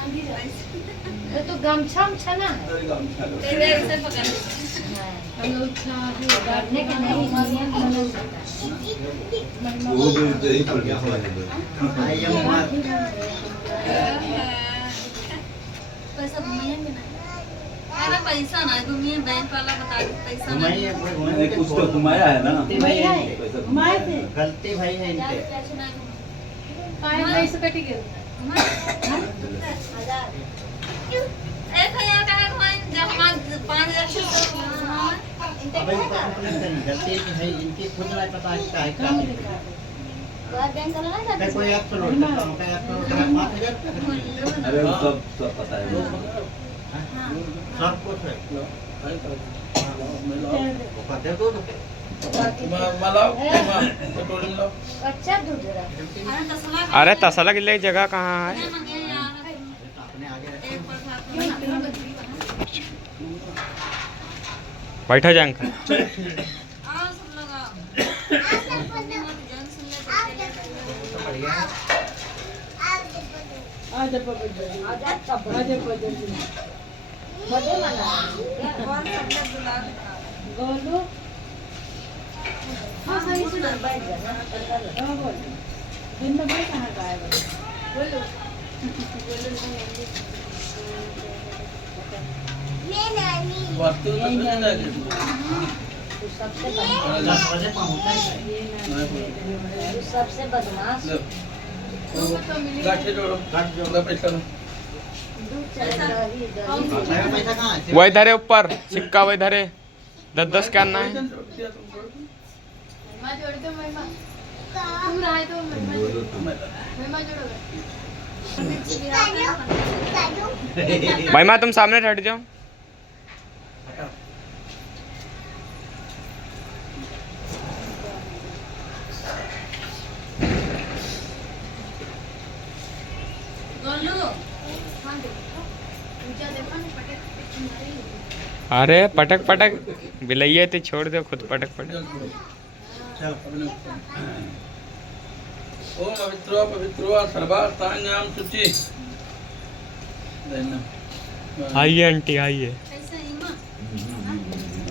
तो गमछा उमछा ना हम लोग करने के नहीं पैसा ना घूमिए बैंक वाला बता दो पैसा नहीं कुछ तो घुमाया है ना घुमाए थे गलती भाई है इनके। पैसा कटी गया 1000 का घुमाए जब 5000 गलती है इनकी खुद नहीं पता है क्या है क्या नहीं। मैं कोई आप लोड करता हूँ क्या आप लोड करा 5000 अरे वो सब पता है सब कुछ है दे दो अच्छा दूध अरे तसला के लिए जगह कहाँ है? अपने आगे बैठा जाए अंकल। बढ़िया है। आज बड़े मना गोलू हाँ सही सुना बैठ जाना बोल दिन में भाई कहाँ का है बोलो सबसे 10 बजे पहुँचा है। सबसे बदमाश दूध चले पैसा कहाँ है? वो इधर है ऊपर सिक्का, वो इधर है 10-10 का आना है। महिमा जोड़ दो महिमा तू रहा तो महिमा जोड़ो महिमा तुम सामने हट जाओ। गोलू अरे पटक पटक बिलैया तो छोड़ दो, खुद पटक पटक। ओम पवित्रो पवित्रो सर्वार्थांगाम शुचि। आइए आंटी आइए, कैसे इमा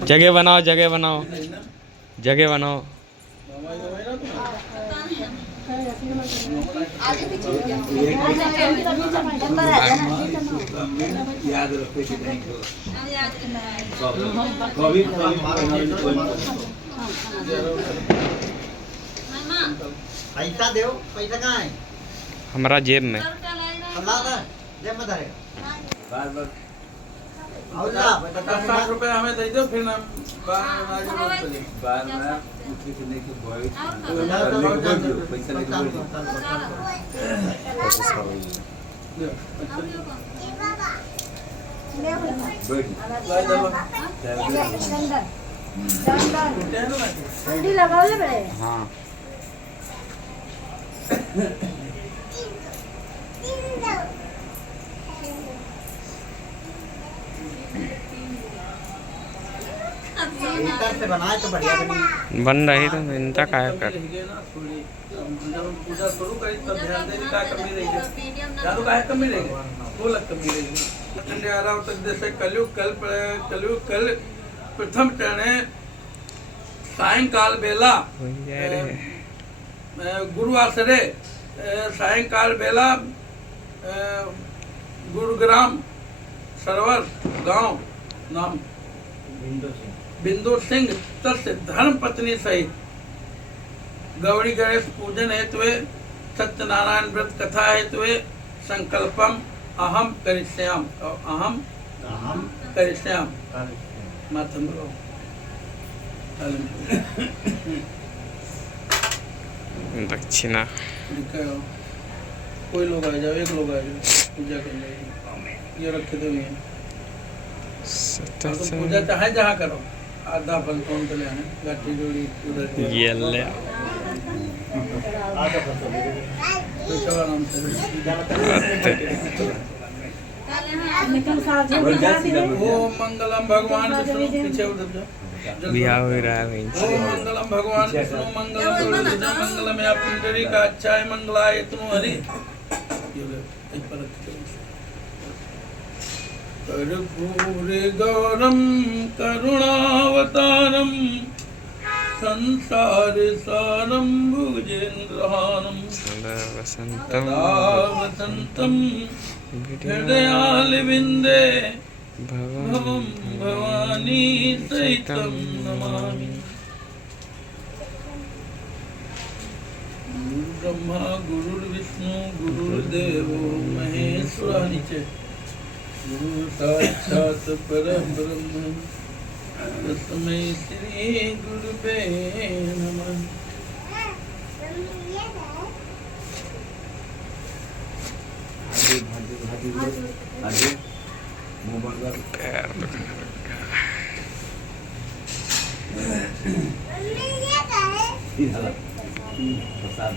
जगह बनाओ जगह बनाओ जगह बनाओ। आगे पीछे याद रखो कि नहीं तो याद रखना कभी महिमा पैसा दो, पैसा कहाँ है? हमारा जेब में। का लाइन अल्लाह का जब मत धरेगा। बार बार और ला 50-60 रुपए हमें दे दो, फिर हम बार बार उसी से लेके बॉय पैसा लेके ठंडी लगाओ ले बड़े हाँ इधर से बनाए तो बढ़िया बनी। बन रही तो इनका काय कर। जब पूजा शुरू करी तब ध्यान देने का कमी रही है, जादू का कमी रही है, वो लग कमी रही है। आ रहा तक जैसे कलयुग कल प्रथम चरण सायंकाल बेला गुरुवासरे सायंकाल बेला गुरुग्राम सरोवर गांव नाम बिंदु सिंह तस्य धर्म पत्नी सहित गौरी गणेश पूजन हेतु सत्यनारायण व्रत कथा हेतु संकल्पम अहम करिष्याम मातम दक्षिणा कोई लोग आ जाओ, एक लोग आ जाओ पूजा करने। ये रखे तो नहीं है, तो पूजा चाहे जहाँ करो, आधा फल कौन के ले आए, गाठी जोड़ी उधर ये ले आराम से। ओम मंगलम भगवान विष्णु, पीछे उधर जाओ। बिहार हो रहा है ओम मंगलम भगवान विष्णु मंगलम गुरुदेव मंगलम या पुंडरी का अच्छाय मंगलाय तुम हरि। कर्पूरे गौरम करुणावतारम संसार सारम भुजेन्द्रहारम सदा वसंतम सदा वसंतम हृदयालविन्दे भवं भवानी सहितं नमामि। गुरुर्ब्रह्मा गुरुर्विष्णु गुरुर्देवो महेश्वरः च गुरु साक्षात् परब्रह्म तस्मै श्री गुरुवे नमः। आगे मुंह बंद कर। पैर ये झाला प्रसाद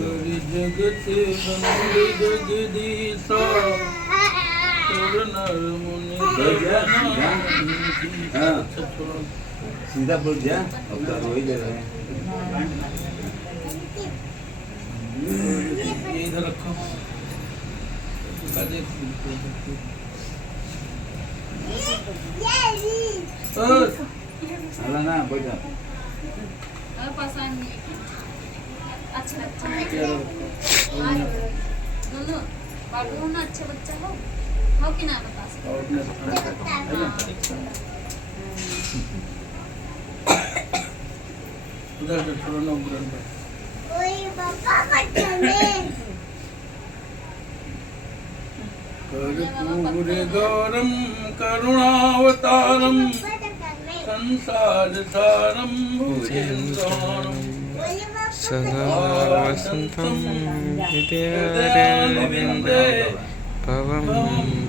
करि जगत बंदे जगदीशा सुर नर मुनि हाँ सीधा बोल जा अब तो वही दे रहे हैं। ये इधर रखो हाला ना बैठा पसंद नहीं अच्छा अच्छा दोनों बाबू ना अच्छा बच्चा हो कि ना बता सकते उधर से थोड़ा ना उधर कर्पूरे गौरम करुणावतारम संसार सारम भुजेन्द्रहारम सदा वसंतम हृदयारविन्दे भवं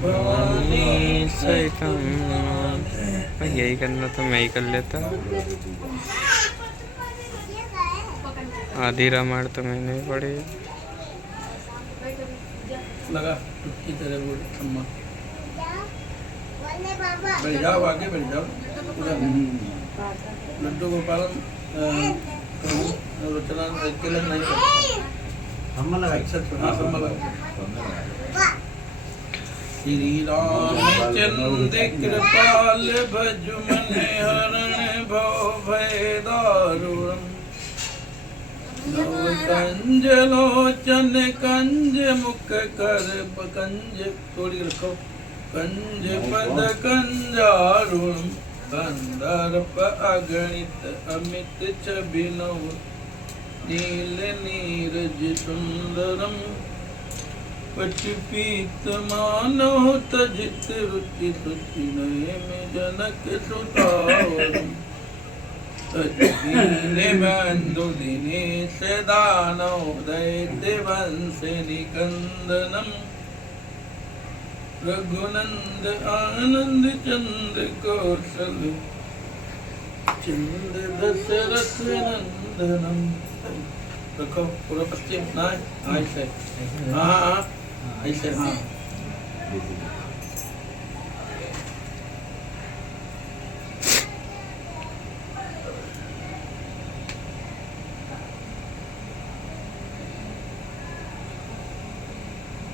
भवानी सहितं नमामि। यही करना तो मैं ही कर लेता। आधी रामायण तो मैंने ही पढ़ी। लगा की तरह वो सम्मा बैठ जाओ आगे बैठ जाओ लड्डू गोपालन रचना तिलक नहीं करता हम लगा हाँ सम्मा लगा। श्री रामचंद्र कृपाल भजु मन हरण भव भय दारुणम् कंज लोचन कंज मुख कर कंज थोड़ी रखो कंज पद कंजारुण कंदर्प अगणित अमित छबिनो नील नीरज सुंदरम पचपीत मानो तजित रुचि सुचि नय में जनक सुतावरम दीने बंधु दिनेश दानव दैत्य वंश निकंदनम रघुनंद आनंद चंद्र कौशल चंद्र दशरथ नंदनम। रखो पूरा पश्चिम ना ऐसे हाँ ऐसे हाँ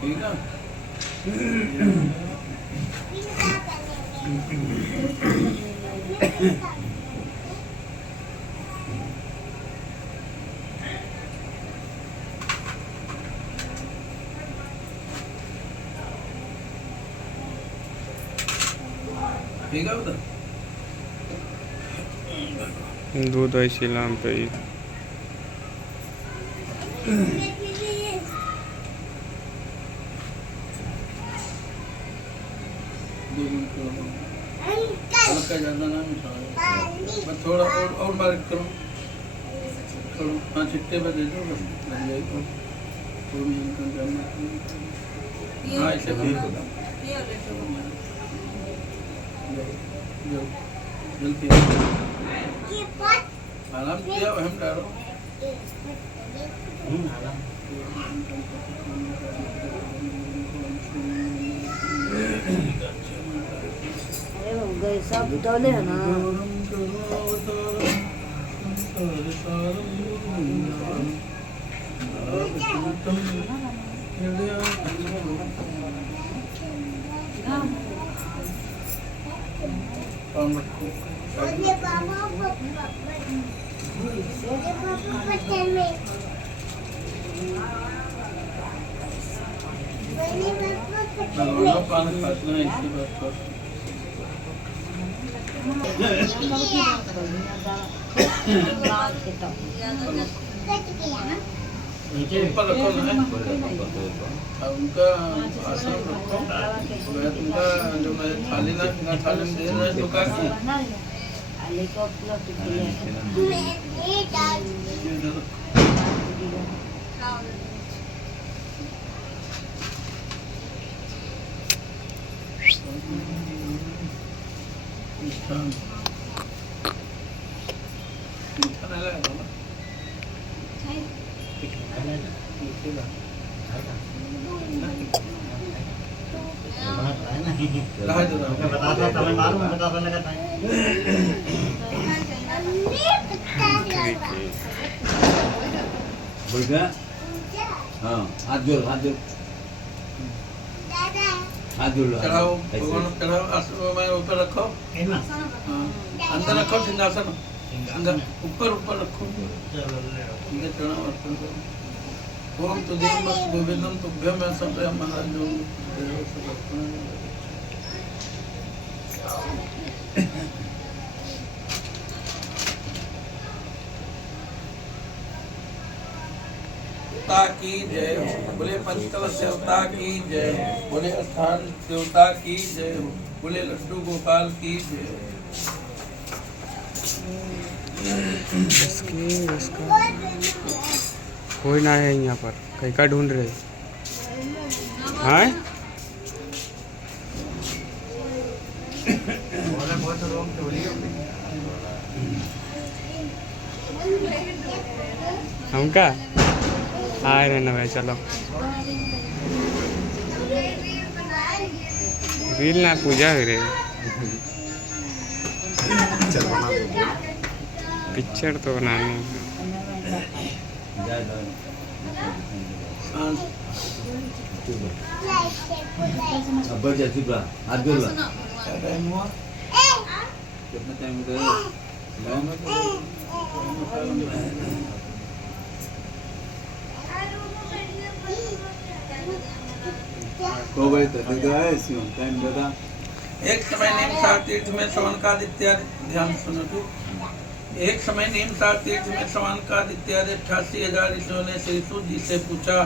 ठीक है। ठीक है उधर दूध ऐसी लाम पे ही हल्का ज़्यादा ना मिठाई बस थोड़ा और बारीक करो थोड़ा हाँ छिट्टे पे दे दो बस लग जाएगी थोड़ी हाँ ऐसे ठीक होगा जल्दी आराम किया हम डालो गए सब डले है ना काम रखो। पान खाना है इसकी बात कर। ऊपर रखो ना, उनका आसन रखो। उनका जो मैं थाली ना थाली में दे रहा है तो का मीठा नहीं लगा ना? बोल गया? हाँ, हाथ जोड़ हाथ जोड़ हाथ जोड़ लो। चढ़ाओ भगवान को चढ़ाओ, आसन में ऊपर रखो। हाँ, अंदर रखो सिंहासन, अंदर ऊपर ऊपर रखो। इनके चढ़ाओ अर्पण करो। ओम तुझेमस्त गोविंदम तुभ्यम ऐसा महाराज जो देवता की जय हो, बोले पंचकलश देवता की जय हो, बोले स्थान देवता की जय हो, बोले लड्डू गोपाल की जय हो। इसका कोई ना है यहाँ पर, कहीं का ढूंढ रहे हैं? हमका आए रहना भाई, चलो रील ना पूजा हो रही, पिक्चर तो बनानी है। अब जैसी बा हाथ जोड़ ला। क्या टाइम हुआ? कितना टाइम हो को भाई तो है इसमें टाइम दादा। एक समय नीमसार तीर्थ में श्रवणकादित्य ध्यान सुनो तो। एक समय नीमसार तीर्थ में श्रवणकादित्य 88,000 ऋषियों ने श्री सूत जी से पूछा,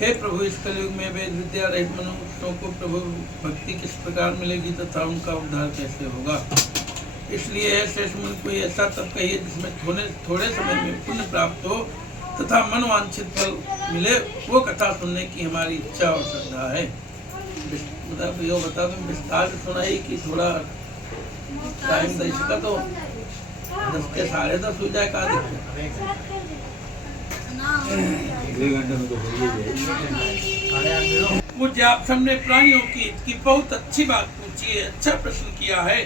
हे प्रभु, इस कलयुग में वेद विद्या रहित मनुष्यों को प्रभु भक्ति किस प्रकार मिलेगी तथा उनका उद्धार कैसे होगा? इसलिए श्रेष्ठ मुनि कोई ऐसा तप कहिए जिसमें थोड़े समय में पुण्य प्राप्त हो तथा मनवांछित फल मिले, वो कथा सुनने की हमारी इच्छा और श्रद्धा है। बता दूं विस्तार से सुनाई कि थोड़ा टाइम दे सका तो 10 के 10:30 हो जाए का मुझे आप सबने प्राणियों की बहुत अच्छी बात पूछी है, अच्छा प्रश्न किया है।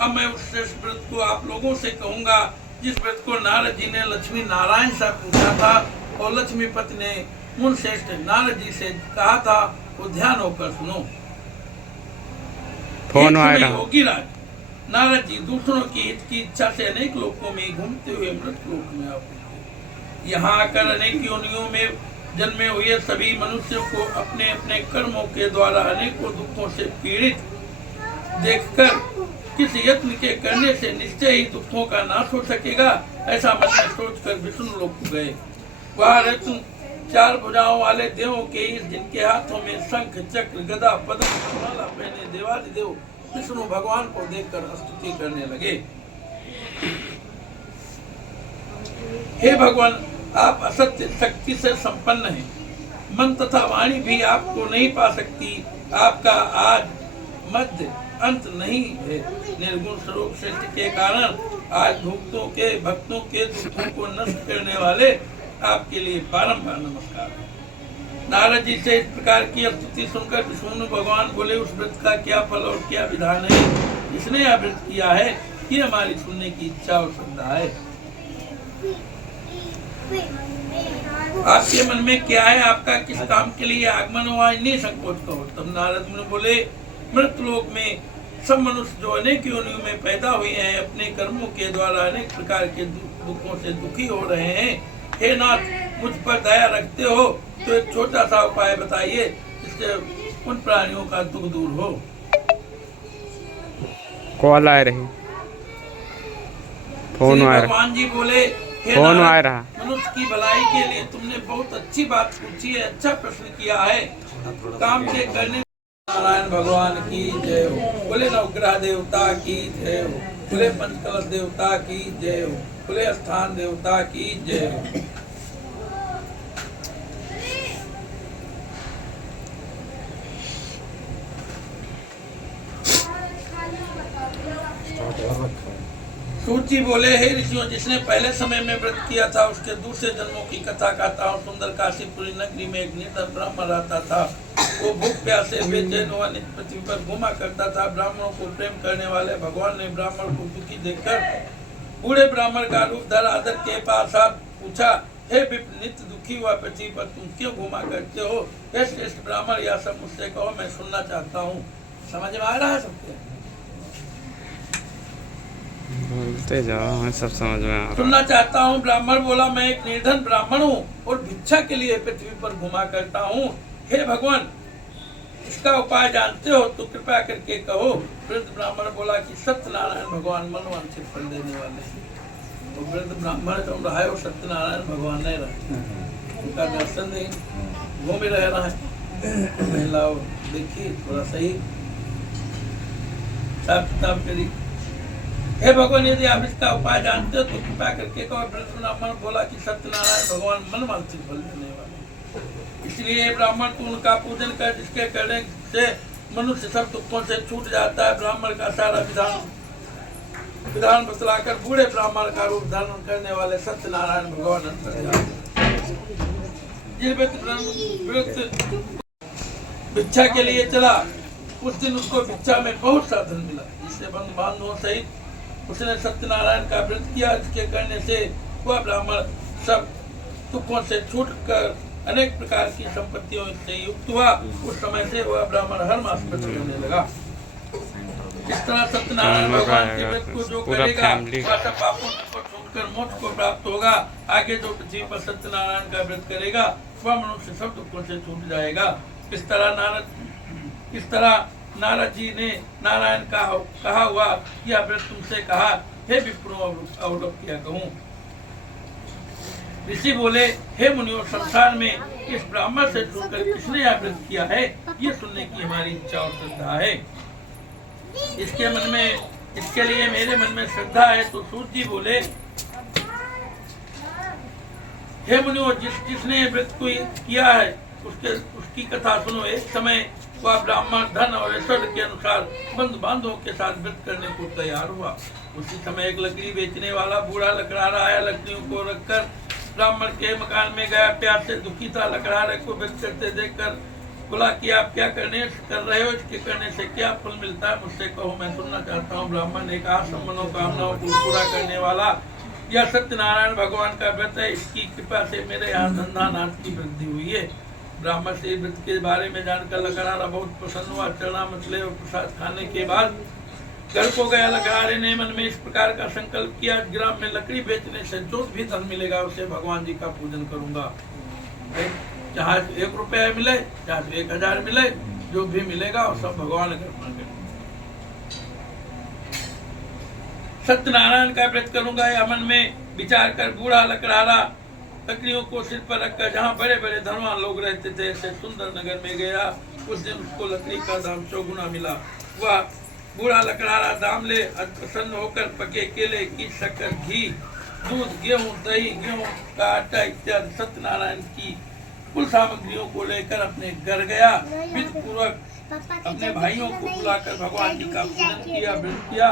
अब मैं उस श्रेष्ठ व्रत को आप लोगों से कहूंगा जिस व्रत को नारद जी ने लक्ष्मी नारायण से पूछा था और लक्ष्मीपति ने मुन श्रेष्ठ नारद जी से कहा था, वो ध्यान होकर सुनो। फोन आया होगी राज, नारद जी दूसरों की हित की इच्छा से अनेक लोकों में घूमते हुए मृत लोक में आते, यहाँ आकर अनेक योनियों में जन्मे हुए सभी मनुष्यों को अपने अपने कर्मों के द्वारा अनेकों दुखों से पीड़ित देखकर किस यत्न के करने से निश्चय ही दुखों का नाश हो सकेगा, ऐसा मन में सोचकर विष्णु लोक गए। वह रत्न 4 भुजाओं वाले देवों के जिनके हाथों में शंख चक्र गदा पद्म माला पहने देवादिदेव विष्णु भगवान को देखकर स्तुति करने लगे। हे भगवान, आप असत्य शक्ति से संपन्न हैं, मन तथा वाणी भी आपको नहीं पा सकती। आपका आज मध्य अंत नहीं है। निर्गुण स्वरूप श्रेष्ठ के कारण आज भक्तों के दुखों को नष्ट करने वाले आपके लिए बारंबार नमस्कार है। नारद जी से इस प्रकार की स्तुति सुनकर विष्णु भगवान बोले, उस व्रत का क्या फल और क्या विधान है जिसने यह व्रत किया है, ये हमारी सुनने की इच्छा और श्रद्धा है। आपके मन में क्या है, आपका किस काम के लिए आगमन हुआ, इन्हीं संकोच कहो। तब नारद मुनि बोले, मृत लोक में सब मनुष्य जो अनेक योनियों में पैदा हुए हैं, अपने कर्मों के द्वारा अनेक प्रकार के दुखों से दुखी हो रहे हैं। हे नाथ, मुझ पर दया रखते हो तो एक छोटा सा उपाय बताइए जिससे उन प्राणियों का दुख दूर हो। कॉल आ रही, फोन श्री आ रहा, भगवान जी बोले, हे फोन नारद, आ रहा। मनुष्य की भलाई के लिए तुमने बहुत अच्छी बात पूछी है, अच्छा प्रश्न किया है। काम के करने नारायण भगवान की जय हो। बोले नवग्रह देवता की जय हो। बोले पंचकलश देवता की जय हो। बोले स्थान देवता की जय हो। सूची बोले, हे ऋषियों, जिसने पहले समय में व्रत किया था उसके दूसरे जन्मों की कथा कहता हूँ। सुंदर काशीपुरी नगरी में एक निर्धन ब्राह्मण रहता था। वो भूख प्यासे बेचैन हुआ नित्य पृथ्वी पर घूमा करता था। ब्राह्मणों को प्रेम करने वाले भगवान ने ब्राह्मण को दुखी देखकर बूढ़े ब्राह्मण का रूप धर आदर के पास आ पूछा, हे विप्र, नित्य दुखी हुआ पृथ्वी पर तुम क्यों घूमा करते हो? हे श्रेष्ठ ब्राह्मण, यह सब मुझसे कहो, मैं सुनना चाहता हूँ। समझ में आ रहा है सबके? बोलते जाओ, हमें सब समझ में आ रहा। सुनना चाहता हूँ। ब्राह्मण बोला, मैं एक निर्धन ब्राह्मण हूँ और भिक्षा के लिए पृथ्वी पर घुमा करता हूँ। हे भगवान, इसका उपाय जानते हो तो कृपया करके कहो। वृद्ध ब्राह्मण बोला कि सत्यनारायण भगवान मनवांछित फल देने वाले। तो वृद्ध ब्राह्मण तुम रहा है, सत्यनारायण भगवान नहीं रहे, उनका दर्शन नहीं, घूम रह रहा है। महिलाओं देखिए, थोड़ा सही हिसाब किताब करिए। हे भगवान, यदि आप इसका उपाय जानते हो तो कृपया करके कहो। वृद्ध ब्राह्मण बोला कि सत्यनारायण भगवान मनवांछित फल देने वाले, इसलिए ब्राह्मण तू उनका पूजन कर, जिसके करने से मनुष्य सब दुखों से छूट जाता है। ब्राह्मण का सारा विधान बतलाकर बूढ़े ब्राह्मण का रूप धारण करने वाले सत्यनारायण भगवान भिक्षा के लिए चला। उस दिन उसको भिक्षा में बहुत सा धन मिला, जिससे बंधु बांधवों सहित उसने सत्यनारायण का व्रत किया। इसके करने से वह ब्राह्मण सब दुखों से छूट कर अनेक प्रकार की संपत्तियों से युक्त हुआ। उस समय से वह ब्राह्मण हर मास व्रत करने लगा। इस तरह सत्यनारायण भगवान के व्रत को जो करेगा वह सब पापों को छूटकर मोक्ष को प्राप्त होगा। आगे जो पृथ्वी पर सत्यनारायण का व्रत करेगा वह मनुष्य सब दुखों से छूट जाएगा। इस तरह नारद जी ने नारायण का कहा हुआ यह व्रत तुमसे कहा। हे विप्रो, अवलोक किया कहूँ। ऋषि बोले, हे मुनियों, संसार में इस ब्राह्मण से छूटकर किसने यह व्रत किया है, ये सुनने की हमारी इच्छा और श्रद्धा है। इसके लिए मेरे मन में श्रद्धा है। तो सूर्य जी बोले, हे मुनियों, जिसने व्रत को किया है उसकी कथा सुनो। एक समय वह ब्राह्मण धन और ऐश्वर्य के अनुसार बंधु बांधवों के साथ व्रत करने को तैयार हुआ। उसी समय एक लकड़ी बेचने वाला बूढ़ा लकड़हारा आया। लकड़ियों को रखकर ब्राह्मण के मकान में गया। प्यार से दुखी था। लकड़हारे को व्रत करते देखकर बोला कि आप क्या कर रहे हो, इसके करने से क्या फल मिलता है, मुझसे कहो, मैं सुनना चाहता हूँ। ब्राह्मण ने कहा, सब मनोकामनाओं को पूरा करने वाला यह सत्यनारायण भगवान का व्रत है। इसकी कृपा से मेरे यहाँ धंधा नाथ की वृद्धि हुई है। ब्राह्मण से व्रत के बारे में जानकर लकड़हारा बहुत प्रसन्न हुआ। चना मछली और प्रसाद खाने के बाद घर को गया। लकड़हारे ने मन में इस प्रकार का संकल्प किया, ग्राम में लकड़ी बेचने से जो भी धन मिलेगा उसे भगवान जी का पूजन करूंगा। चाहे 1 रुपया मिले, चाहे 1000 मिले, जो भी मिलेगा वो सब भगवान का अर्पण करूंगा। सत्यनारायण का व्रत करूंगा, यह मन में विचार कर बूढ़ा लकड़हारा लकड़ियों को सिर पर रखकर जहाँ बड़े बड़े धनवान लोग रहते थे ऐसे सुंदर नगर में गया। उस दिन उसको लकड़ी का दाम 100 गुना मिला। वह बूढ़ा लकड़हारा दाम ले प्रसन्न होकर पके केले की शक्कर, घी, दूध, गेहूं, दही, गेहूं का आटा इत्यादि सत्यनारायण की कुल सामग्रियों को लेकर अपने घर गया। विधि पूर्वक अपने भाइयों को बुलाकर भगवान जी का पूजन किया, व्रत किया।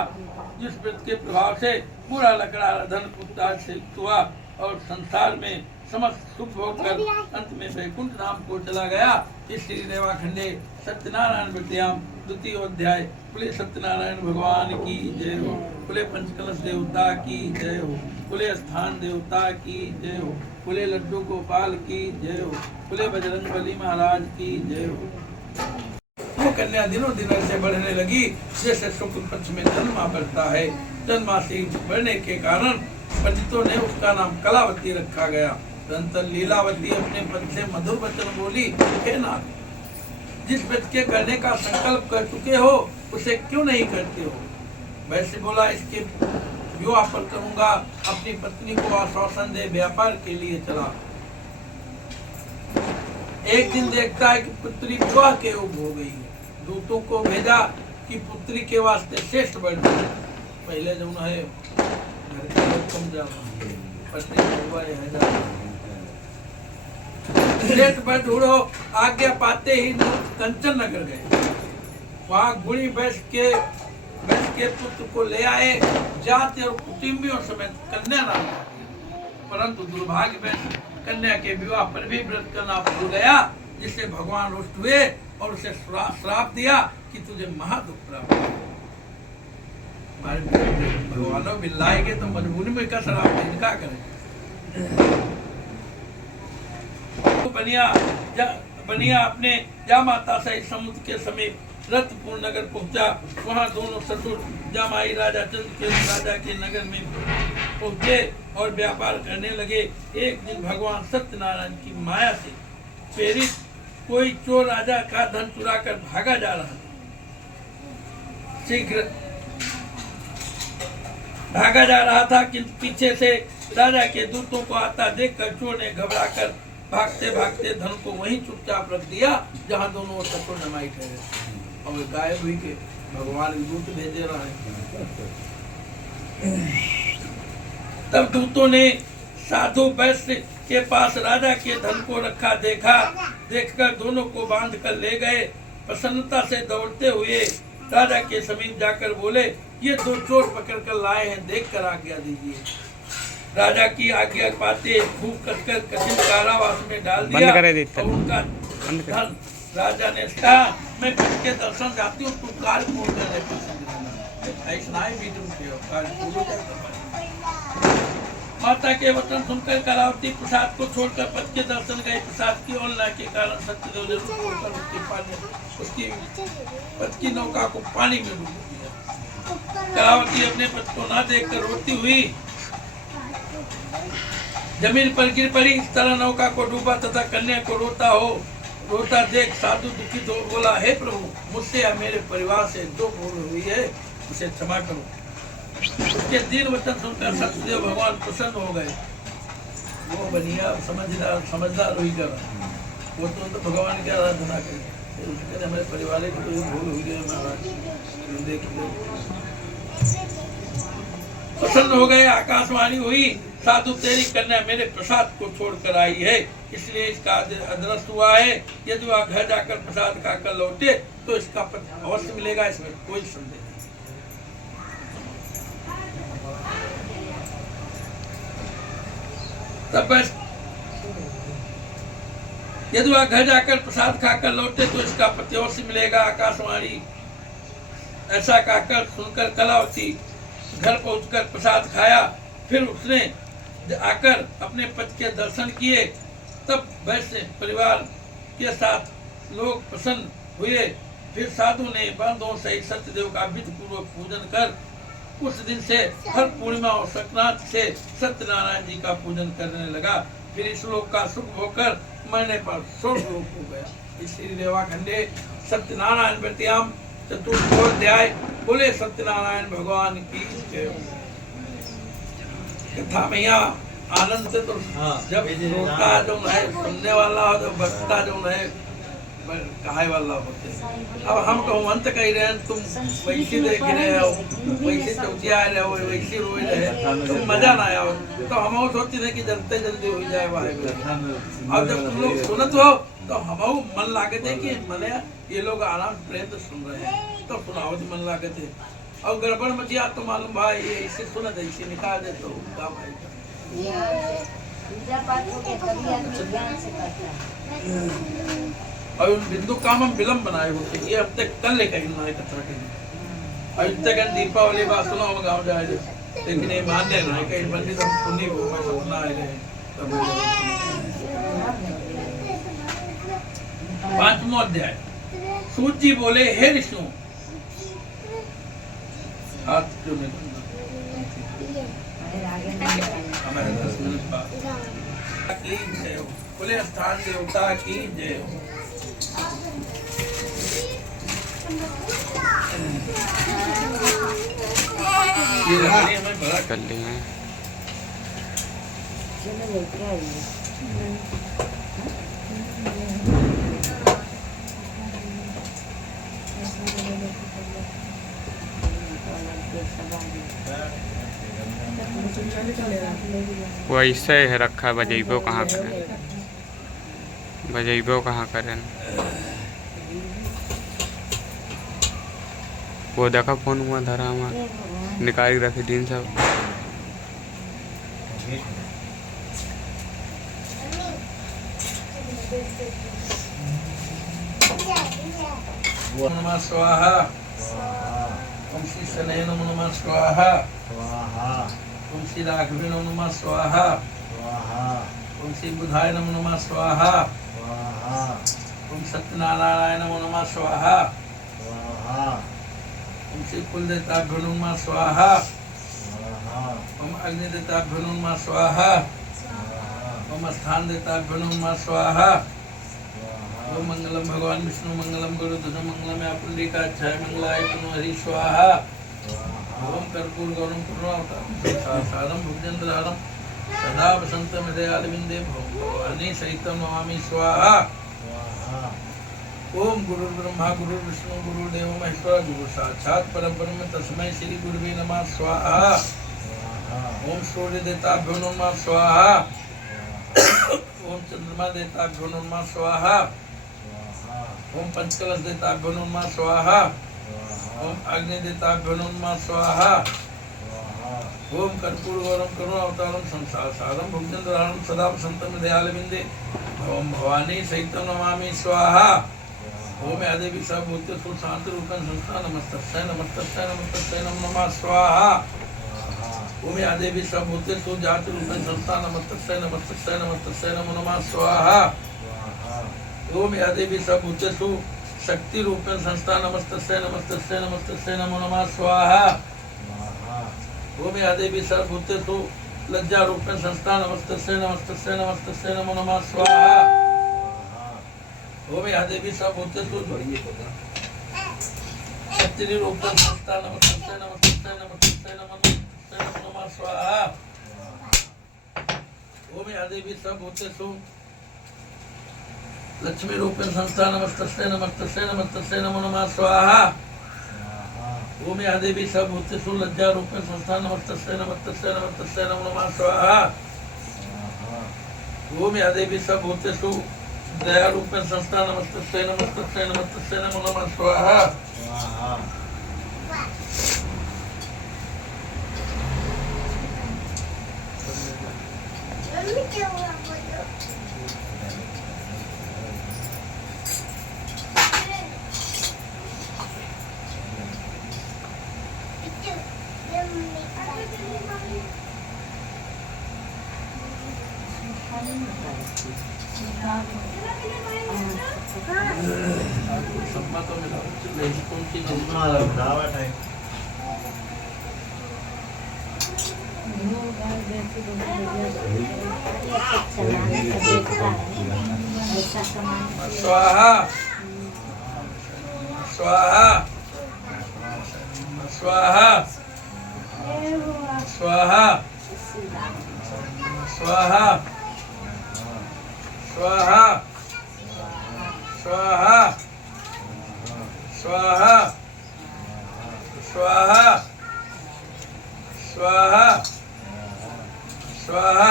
जिस व्रत के प्रभाव से बूढ़ा लकड़हारा धन पुत्र से युक्त हुआ और संसार में समस्त सुख होकर अंत में वैकुंठ धाम को चला गया। इस श्री रेवाखंडे सत्यनारायण व्रतयाम 2य अध्याय। बोले सत्यनारायण भगवान की जय हो। बोले पंचकलश देवता की जय हो। बोले स्थान देवता की जय हो। बोले लड्डू गोपाल की जय हो, बोले बजरंगबली महाराज की जय हो। वो कन्या दिनों दिन ऐसे बढ़ने लगी जैसे शुक्ल पक्ष में जन्मा बढ़ता है। जन्मासी बढ़ने के कारण पंडितों ने उसका नाम कलावती रखा गया। परंतु लीलावती अपने पद से मधुर वचन बोली, हे नाथ, जिस व्रत के करने का संकल्प कर चुके हो उसे क्यों नहीं करते हो? वैसे बोला, इसके विवाह पर करूंगा। अपनी पत्नी को आश्वासन दे व्यापार के लिए चला। एक दिन देखता है कि पुत्री विवाह के योग्य हो गई है। दूतों को भेजा कि पुत्री के वास्ते श्रेष्ठ वर ढूंढो। पहले जो है घर के लोग कम जाते, पत्नी विवाह है जाता, श्रेष्ठ वर ढूंढो। आज्ञा पाते ही कंचन नगर गए। वहाँ गुणी बैठ के पुत्र को ले आए। जाति और कुटुंबियों समेत कन्या नाम दिया। परंतु दुर्भाग्य में कन्या के विवाह पर भी व्रत करना भूल गया, जिससे भगवान रुष्ट हुए और उसे श्राप दिया कि तुझे महादुख प्राप्त होगा। भगवानों भी लाएंगे तो मजबूरी में का श्राप दे, क्या करें? बनिया अपने जामाता से समुद्र के समीप रत्नपुर नगर पहुंचा। वहां दोनों ससुर जामाई राजा चंद्रकेतु राजा के नगर में पहुंचे और व्यापार करने लगे। एक दिन भगवान सत्यनारायण की माया से प्रेरित कोई चोर राजा का धन चुरा कर भागा जा रहा था। शीघ्र भागा जा रहा था, किंतु पीछे से राजा के दूतों को आता देखकर चोर ने घबराकर भागते भागते धन को वहीं चुपचाप रख दिया जहां दोनों ससुर जमाई ठहरे। और गायब हुई के भगवान दूत भेजे रहे। तब दूतों ने साधु वैश्य के पास राजा के धन को रखा देखकर दोनों को बांध कर ले गए। प्रसन्नता से दौड़ते हुए राजा के समीप जाकर बोले, ये दो चोर पकड़ कर लाए हैं, देख कर आज्ञा दीजिए। राजा की आज्ञा पाते खूब कसकर कठिन कारावास में डाल दिया और उनका धन राजा ने कहा, मैं के दर्शन जाती हूँ, तुम काल पूर्ण करने माता के वचन सुनकर कलावती प्रसाद को छोड़कर पद के दर्शन गए। प्रसाद की ओलना के कारण सत्यदेव जरूर छोड़कर उसकी पद की नौका को पानी में डूब दिया। कलावती अपने पद को न देखकर रोती हुई जमीन पर गिर पड़ी। इस तरह नौका को डूबा तथा कन्या को रोता देख साधु दुखित हो बोला, हे प्रभु, मुझसे या मेरे परिवार से जो भूल हुई है उसे क्षमा करो। उसके दीन वचन सुनकर सत्यदेव भगवान प्रसन्न हो गए। वो बनिया समझदार हुई कर वो तो भगवान की आराधना करे। हमारे परिवार को तो भूल हुई है महाराज, प्रसन्न हो गए। आकाशवाणी हुई, साधु तेरी कन्या मेरे प्रसाद को छोड़कर आई है, इसलिए इसका अदृष्ट हुआ है। यदि वह घर जाकर प्रसाद खाकर लौटे तो इसका पत्र अवश्य मिलेगा, इसमें कोई संदेह नहीं। तब यदि वह घर जाकर प्रसाद खाकर लौटे तो इसका पत्र अवश्य मिलेगा। आकाशवाणी ऐसा कहकर सुनकर कलावती घर पहुंचकर प्रसाद खाया। फिर उसने आकर अपने पति के दर्शन किए। तब वैसे परिवार के साथ लोग प्रसन्न हुए। फिर साधु ने बंधुओं सहित सत्यदेव का विधि पूर्वक पूजन कर उस दिन से हर पूर्णिमा और संक्रांति से सत्यनारायण जी का पूजन करने लगा। फिर इस लोक का सुख होकर मरने पर स्वर्ग लोक हो गया। इस श्री रेवाखंडे सत्यनारायण व्रतयाम चतुर्थोध्याय बोले सत्यनारायण भगवान की जय। कथा में यहाँ आनंद से तो जब श्रोता जो है सुनने वाला हो, जो भक्ता जो है कहाय वाला होते हैं। अब हम कहूँ अंत कह रहे हैं, तुम वैसे देख रहे हो, वैसे चौथिया रहे हो, वैसे रोए रहे, तुम मजा ना आओ। तो हम सोचते थे कि जल्दी जल्दी हो जाए वाहेगुरु। अब जब तुम लोग सुनत हो तो हम मन लागे थे कि मने ये लोग आराम प्रेम से सुन रहे हैं, तो सुनाओ तो मन लागे थे। और गड़बड़ मचिया तो मालूम भाई ये ऐसे सुना था, इसे निकाल दे तो काम आएगा। और बिंदु काम हम विलम्ब बनाए होते, ये अब तक कल लेकर ही कथा के और तक दीपावली बात सुना हम गाँव जाए, लेकिन ये मान्य नहीं कहीं पंडित हम सुनी वो मैं सपना आए रहे पांचवा अध्याय। सूत जी बोले, हे ऋषियों, हाथ क्यों नहीं बंधा? हमारे 10 मिनट बाद की जय हो, खुले स्थान देवता की जय हो। ये लकड़ी हमें बड़ा कर लिए हैं। वो ऐसे है रखा, बजेबो कहाँ करें, बजेबो कहाँ करें। वो देखा फोन हुआ धरा हुआ निकाल रखे दिन सब। नमः स्वाहा। ओम श्री शनैः नमः स्वाहा। ओम श्री राघवे नमः स्वाहा। ओम श्री बुधाय नमः स्वाहा। ओम सत्यनारायण नमः स्वाहा। ओम श्री कुलदेवताभ्यो नमः स्वाहा। ओम अग्निदेवताभ्यो नमः स्वाहा। ओम स्थान देवताभ्यो नमः स्वाहा। ओम मंगलम भगवान विष्णु मंगलम गुरु ध्वज मंगलम या पुंडरीकाक्षाय मंगलाय तनो हरि स्वाहा। ओम कर्पूर गौरम करुणावतारम सारम भुजगेन्द्रहारम सदा वसंतम हृदयारविंदे भवानी सहितं नमामि स्वाहा। ओम गुरुर् ब्रह्मा गुरुर् विष्णु गुरुर्देवो महेश्वरः गुरु साक्षात् परब्रह्म तस्मै श्री गुरुवे नमः स्वाहा। ओम सूर्य देवताभ्यो नमः स्वाहा। ओम चंद्रमा देवताभ्यो नमः स्वाहा। ओम पंचकलश देवताभ्यो नमः स्वाहा। ओम अग्नि देवताभ्यो नमः स्वाहा। ओम कर्पूर गौरम करुणावतारम संसार सारम भुजगेन्द्रहारम सदा वसंतम हृदयारविंदे ओम भवानी सहितं नमामि स्वाहा। ओम या देवी सर्वभूतेषु शान्तिरूपेण संस्था नमस्तस्यै नमस्तस्यै नमस्तस्यै नमो नमः स्वाहा। ओम या देवी सर्वभूतेषु जातिरूपेण संस्था नमस्तस्यै नमस्तस्यै नमस्तस्यै नमो नमः स्वाहा। ओम या देवी सर्वभूतेषु शक्ति रूपेण संस्था नमस्तस्यै नमस्तस्यै नमस्तस्यै नमो नमः स्वाहा। ओम या देवी सर्वभूतेषु लज्जा रूपेण संस्था नमस्तस्यै नमस्तस्यै नमस्तस्यै नमो नमः स्वाहा। ओम या देवी सर्वभूतेषु शक्ति रूपेण संस्था नमस्तस्यै नमस्तस्यै नमस्तस्यै नमो नमः स्वाहा। ओम या देवी सर्वभूतेषु लक्ष्मी रूपेण संस्था नमस्तस्यै नमस्तस्यै नमस्तस्यै नमो नमः स्वाहा। ओम या देवी सर्वभूतेषु लज्जा रूपेण संस्था नमस्तस्यै नमस्तस्यै नमस्तस्यै नमो नमः स्वाहा। ओम या देवी सर्वभूतेषु दया रूपेण संस्था नमस्तस्यै नमस्तस्यै नमस्तस्यै नमो नमः स्वाहा। सम्मत में कौन सी स्वाहा स्वाहा स्वाहा स्वाहा स्वाहा स्वाहा स्वाहा स्वाहा स्वाहा स्वाहा स्वाहा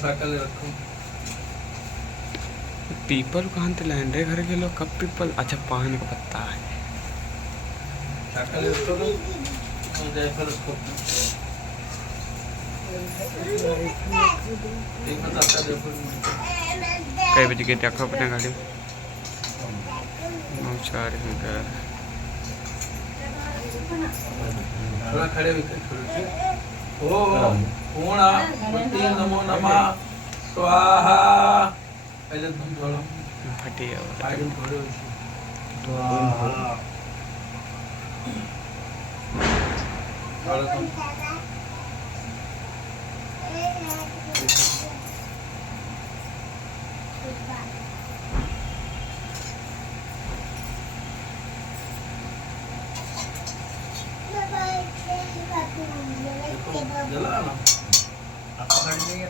साकल रखो। पीपल कहाँ से लाइन रे घर के लोग कब पीपल अच्छा पान का पत्ता है साकल रखो तो जयफल रखो एक बताता जयफल कई बजे के देखो अपने गाड़ी 9:04 थोड़ा खड़े होकर थोड़ा ओम पूर्णाहुति नमो नमः स्वाहा। पहले तुम थोड़ा बढ़िया आगे थोड़े थोड़ा तुम जला ना आप पकड़ लेंगे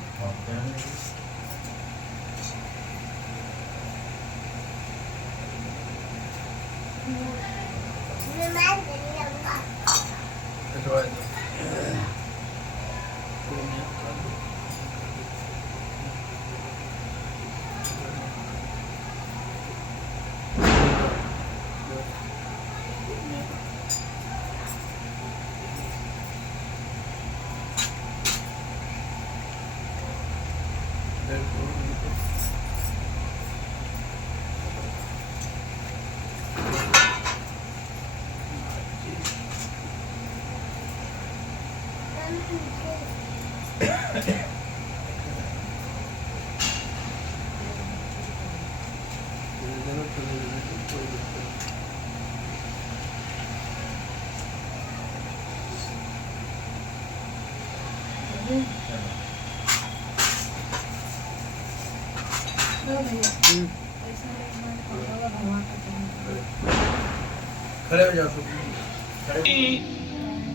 खड़े हो जाओ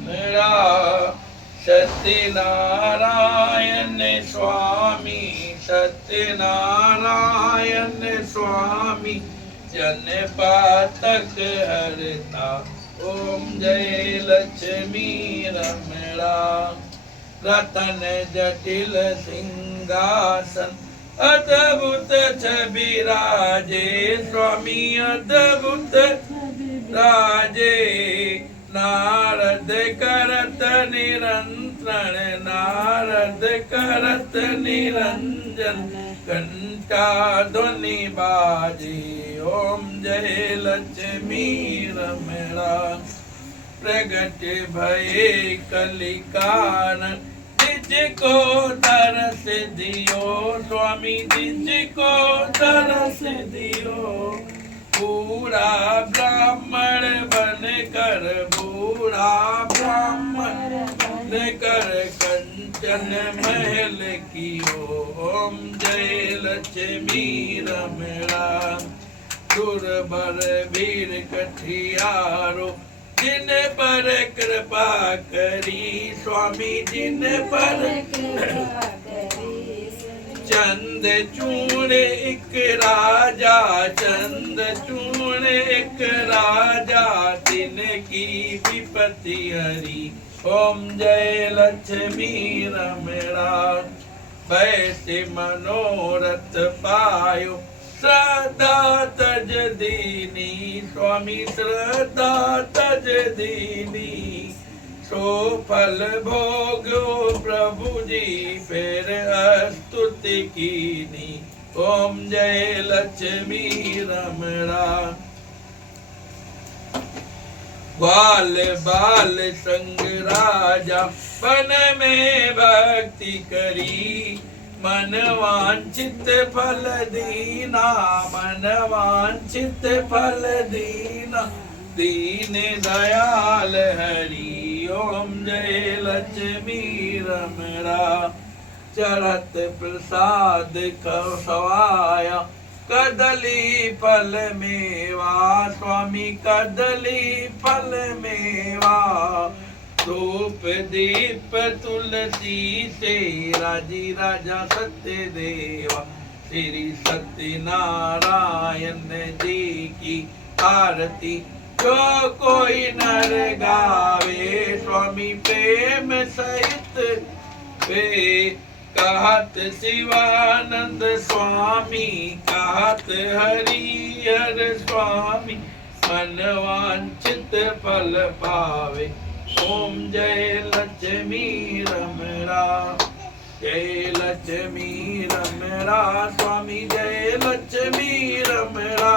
मेरा सत्यनारायण स्वामी सत्यनारायण स्वामी जन पातक हरता ओम जय लक्ष्मी रमणा रतन जटिल सिंहासन अद्भुत छवि राजे स्वामी अद्भुत राजे नारद करत निरंतरण नारद करत निरंजन घंटा ध्वनि बाजे ओम जय लक्ष्मी रमणा प्रगट भये कलिकानन जिसको तरस दियो स्वामी जिसको तरस दियो बूढ़ा ब्राह्मण बन कर बूढ़ा ब्राह्मण बन कर कंचन महल की ओम जय लक्ष्मी रमणा दुर्बर वीर कठियारो जिन पर कृपा करी स्वामी जिन पर चंद चूड़े एक राजा चंद चूड़े एक राजा तिनकी विपत्ति हरी ओम जय लक्ष्मी रमणा वैसे मनोरथ पायो श्रद्धा तज दीनी स्वामी श्रद्धा तज दीनी सो फल भोगो प्रभु जी फिर स्तुति कीनी ओम जय लक्ष्मी रमणा बाल बाल संग राजा वन में भक्ति करी मन वांछित फल दीना मन वांछित फल दीना दीन दयाल हरि ओम जय लक्ष्मी रमणा चढ़त प्रसाद खवाया कदली फल मेवा स्वामी कदली फल मेवा धूप दीप तुलसी से राजी राजा सत्य देवा श्री सत्यनारायण जी की आरती जो कोई नर गावे स्वामी प्रेम सहित वे कहत शिवानंद स्वामी कहत हरिहर स्वामी मन वांछित फल पावे ओम जय लक्ष्मी रमणा जय लक्ष्मी रमणा स्वामी जय लक्ष्मी रमणा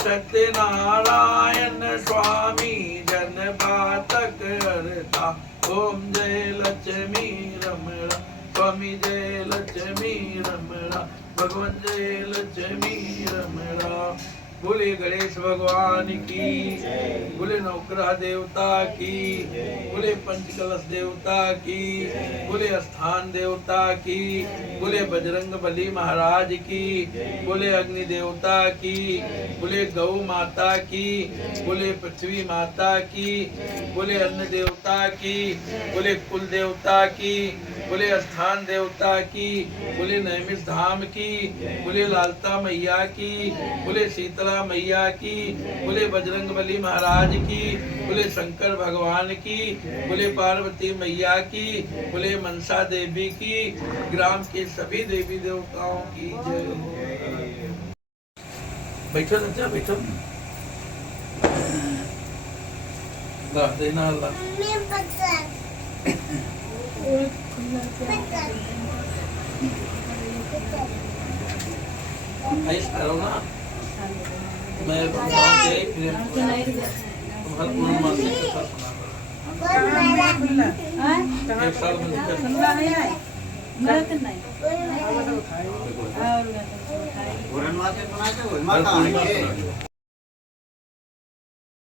सत्यनारायण स्वामी जन पातक हरता ओम जय लक्ष्मी रमणा, स्वामी जय लक्ष्मी रमणा, भगवान जय लक्ष्मी रमणा। बोले गणेश भगवान की, बोले नवग्रह देवता की, बोले पंचकलश देवता की, बोले स्थान देवता की, बोले बजरंग बली महाराज की, बोले अग्नि देवता की, बोले गौ माता की, बोले पृथ्वी माता की, बोले अन्न देवता की, बोले कुल देवता की, बोले स्थान देवता की, बोले नैमिष धाम की, बोले लालता मैया की, बोले शीतला मैया की, बोले बजरंग बली महाराज की, बोले शंकर भगवान की, बोले पार्वती मैया की, बोले मनसा देवी की, ग्राम के सभी देवी देवताओं की जय हो। बैठो बच्चा बैठो। ला देना ला। ऐसा करो ना, मैं बताऊं कि तुम्हारा पूर्ण मन से कथा सुना। एक साल में कैसा पूर्णिमा से सुना